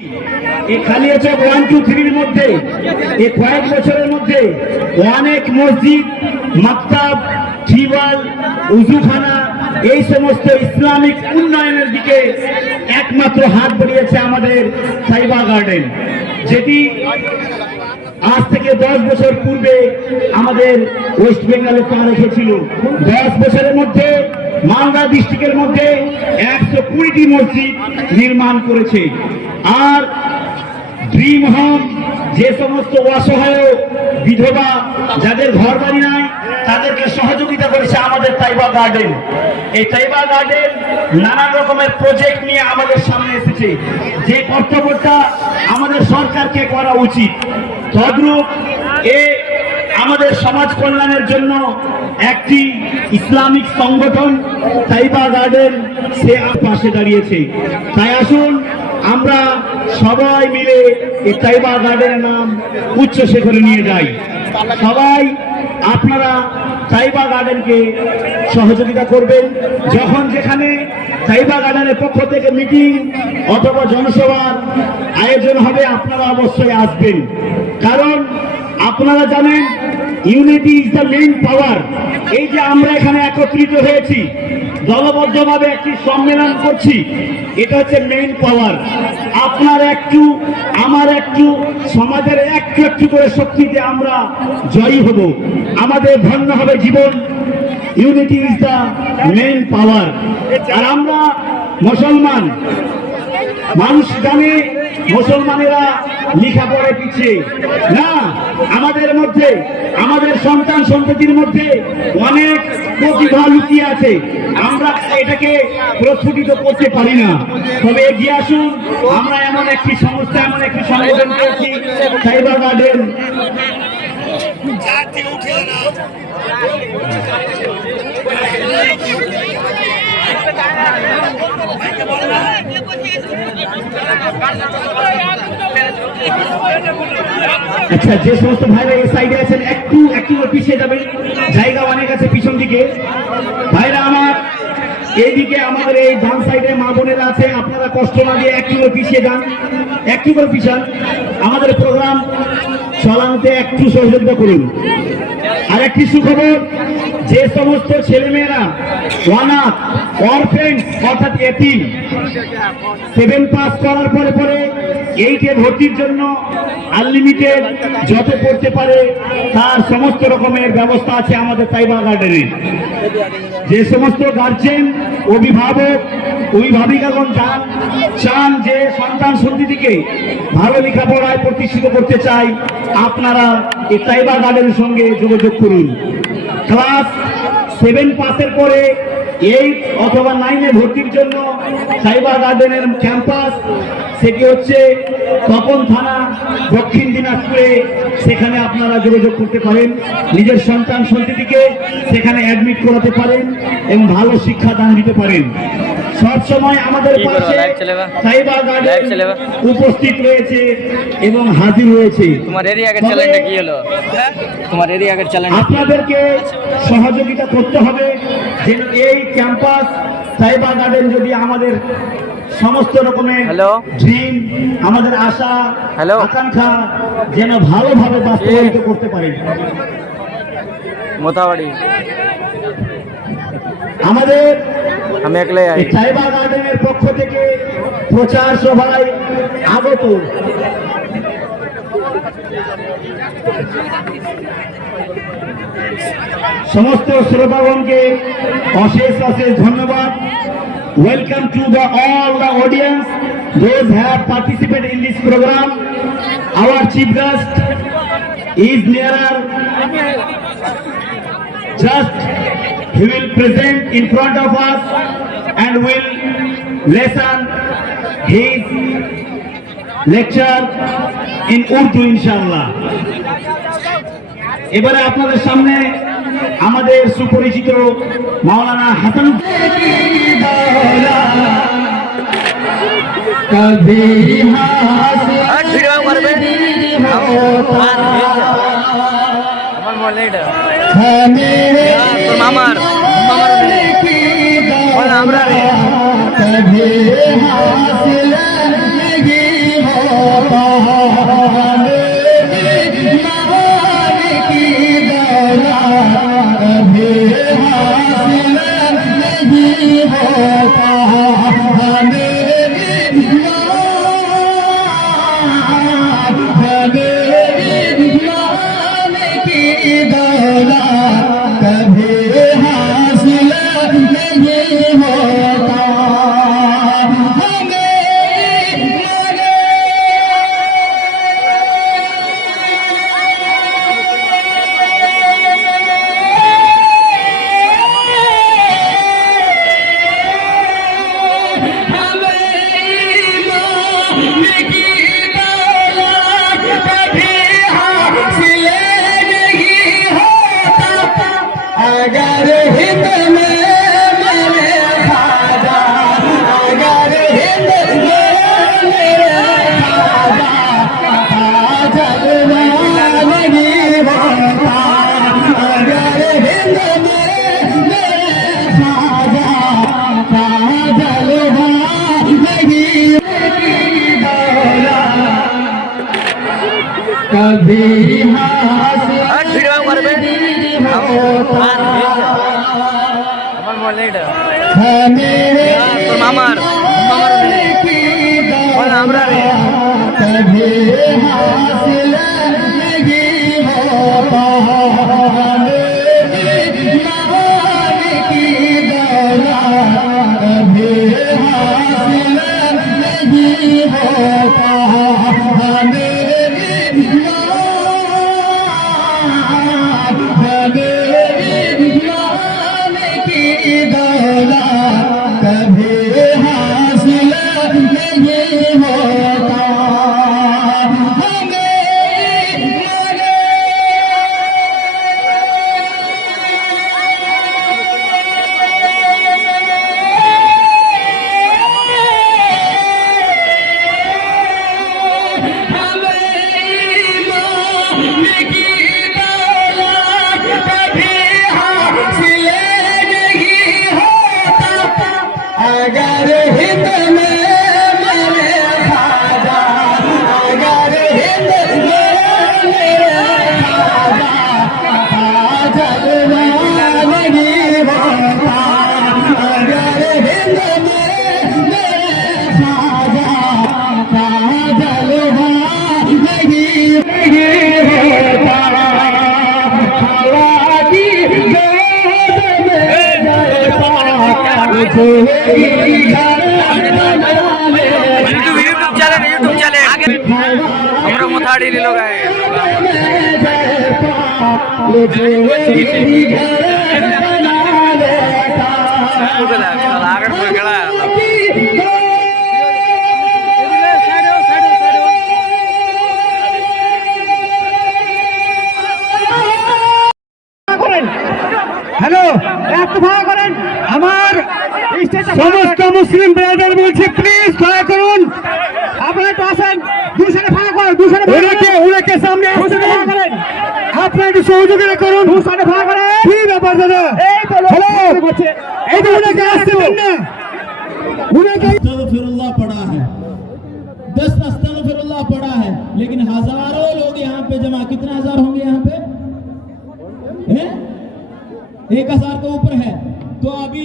এই কালিয়াচক 1, 2, 3 এর মধ্যে এই কয়েক বছরের মধ্যে অনেক মসজিদ, মাকতাব, টিউবওয়েল, উজুখানা এই সমস্ত ইসলামিক উন্নয়নের দিকে একমাত্র হাত বাড়িয়েছে আমাদের সাইবা গার্ডেন, যেটি আজ থেকে 10 বছর পূর্বে আমাদের ওয়েস্ট বেঙ্গলে পা রেখেছিল। 10 বছরের মধ্যে মালদা ডিস্ট্রিক্টের মধ্যে 120টি মসজিদ নির্মাণ করেছে। আর ড্রিম হোম, যে সমস্ত অসহায় বিধবা যাদের ঘর বাড়ি নাই তাদেরকে সহযোগিতা করেছে আমাদের তাইবা গার্ডেন। এই তাইবা গার্ডেন নানা রকমের প্রজেক্ট নিয়ে আমাদের সামনে এসেছে, যে কর্তব্যটা আমাদের সরকারকে করা উচিত। তদ্রূপ আমাদের সমাজ কল্যাণের জন্য একটি ইসলামিক সংগঠন তাইবা গার্ডেন সে পাশে দাঁড়িয়েছে। তাই আসুন আমরা সবাই মিলে এই তাইবা গার্ডেনের নাম উচ্চ শিখরে নিয়ে যাই। সবাই আপনারা তাইবা গার্ডেনকে সহযোগিতা করবেন। যখন যেখানে তাইবা গার্ডেনের পক্ষ থেকে মিটিং অথবা জনসভার আয়োজন হবে আপনারা অবশ্যই আসবেন, কারণ আপনারা জানেন ইউনিটি ইজ দ্য মেইন পাওয়ার। এই যে আমরা এখানে একত্রিত হয়েছি, দলবদ্ধভাবে একটি সম্মেলন করছি, এটা হচ্ছে মেইন পাওয়ার। আপনার একটু, আমার একটু, সমাজের একটু একটু করে শক্তিতে আমরা জয়ী হব, আমাদের ধন্য হবে জীবন। Unity is the main power. আর আমরা মুসলমান, মানুষ জানে মুসলমানেরা লেখাপড়ে পিছিয়ে না, আমাদের মধ্যে, আমাদের সন্তান সন্ততির মধ্যে অনেক প্রতিভা লুকিয়ে আছে, আমরা এটাকে প্রস্ফুটিত করতে পারি না। তবে এগিয়ে আসুন, আমরা এমন একটি সংস্থা, এমন একটি সংগঠন করেছি সাইবা গার্ডেন। আচ্ছা, যে সমস্ত ভাইরা এই সাইডে আছেন একটু পিছিয়ে যাবেন, জায়গা অনেক আছে পিছন দিকে। ভাইরা আমার এইদিকে, আমাদের এই ডান সাইডে মা বোনেরা আছে, আপনারা কষ্ট না দিয়ে একটু পিছিয়ে যান, একটু করে পিছান, আমাদের প্রোগ্রাম চলাতে একটু সহযোগিতা করুন। আর একটি সুখবর, যে সমস্ত ছেলেমেয়েরা অনাথ, অরফেন অর্থাৎ এতিম 7 পাস করার পরে 8-এ ভর্তির জন্য আনলিমিটেড যত পড়তে পারে তার সমস্ত রকমের ব্যবস্থা আছে আমাদের তাইবা গার্ডেনে। যে সমস্ত গার্জেন, অভিভাবিকাগণ চান যে সন্তান সন্ততিকে ভালো লেখাপড়ায় প্রতিষ্ঠিত করতে চাই, আপনারা এই তাইবা গার্ডেনের সঙ্গে যোগাযোগ করুন। ক্লাস 7 পাসের পরে 8 অথবা 9-এ ভর্তির জন্য তাইবা গার্ডেনের ক্যাম্পাস, সেটি হচ্ছে তপন থানা, দক্ষিণ দিনাজপুরে। সেখানে আপনারা যোগাযোগ করতে পারেন, নিজের সন্তান সন্ততিকে সেখানে অ্যাডমিট করাতে পারেন এবং ভালো শিক্ষা দান দিতে পারেন। সব সময় আমাদের পাশে তাইবা গার্ডেন উপস্থিত রয়েছে এবং হাজির হয়েছে। তোমার এরিয়ার চ্যালেঞ্জটা কি হলো? তোমার এরিয়ার চ্যালেঞ্জ আপনাদেরকে সহযোগিতা করতে হবে যে এই ক্যাম্পাস তাইবা গার্ডেন যদি আমাদের সমস্ত রকমের ড্রিম, আমাদের আশা, আকাঙ্ক্ষা যেন ভালোভাবে বাস্তবায়িত করতে পারে। মোতাবাড়ি আমাদের আমি একলাই তাইবা গার্ডেনের পক্ষ থেকে প্রচার সভায় আগত সমস্ত শ্রোতাগণকে অশেষ ধন্যবাদ। Welcome to all the audience, those who have participated in this program. Our chief guest is nearer. Just he will present in front of us and will listen his lecture in Urdu, inshallah. এবারে আপনাদের সামনে আমাদের সুপরিচিত মাওলানা হাসান মামার আমরা कभी हासिल video করবে होता আমার মোবাইল নেই এটা है मेरे তোর মামার की বল আমরা রে कभी हासिल नहीं होता मेरी जान की दौलत कभी हासिल नहीं होता मेरी जान की दौलत कभी हासिल नहीं होता अगर हिंद में मेरे खाजा अगर हिंद में मेरे खाजा जलवा नहीं होता अगर हिंद में मेरे खाजा जलवा नहीं होता हवा की गोद में जलता यूट्यूब चैनल हमरा मोथाड़ी ले लोग आए आगर पर खड़ा है হ্যালো একটু করেন আমার সমস্ত মুসলিম ব্রাদার বলছে প্লিজ দয়া করুন আপনারা একটু আসেন দুশনে ভাড়া করেন দুশনে ওনাকে সামনে করেন আপনারা একটু সহযোগিতা করুন দুশনে ভাড়া করেন কি ব্যাপার দাদা এই তো হ্যালো এই তো ওনাকে আসতে বলেন না ওনাকে अस्तगफिरुल्लाह पढ़ा है 10 अस्तगफिरुल्लाह पढ़ा है लेकिन हजारों लोग यहाँ पे जमा कितने हजार होंगे यहाँ पे हैं 1000 के ऊपर है तो अभी